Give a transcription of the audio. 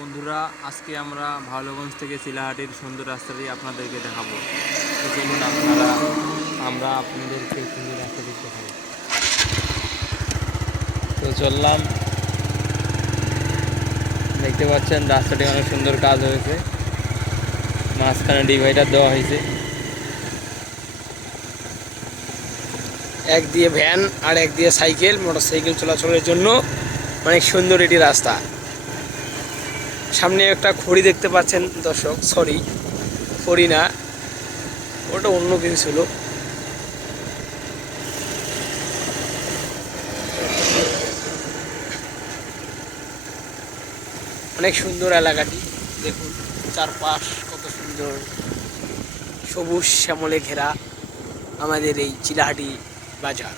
বন্ধুরা, আজকে আমরা ভাওয়ালগঞ্জ থেকে চিলাহাটির সুন্দর রাস্তাটি আপনাদেরকে দেখাবো। তো চলুন আমরা আপনাদেরকে সুন্দর রাস্তাটি দেখাবো। তো চললাম, দেখতে পাচ্ছেন রাস্তাটি অনেক সুন্দর কাজ হয়েছে, মাঝখানে ডিভাইডার দেওয়া হয়েছে। এক দিয়ে ভ্যান আর এক দিয়ে সাইকেল, মোটরসাইকেল চলাচলের জন্য অনেক সুন্দর এটি রাস্তা। সামনে একটা খড়ি দেখতে পাচ্ছেন দর্শক, সরি খড়ি না, ওটা অন্য কিছু ছিল। অনেক সুন্দর এলাকাটি, দেখুন চারপাশ কত সুন্দর, সবুজ শ্যামলে ঘেরা আমাদের এই চিলাহাটি বাজার।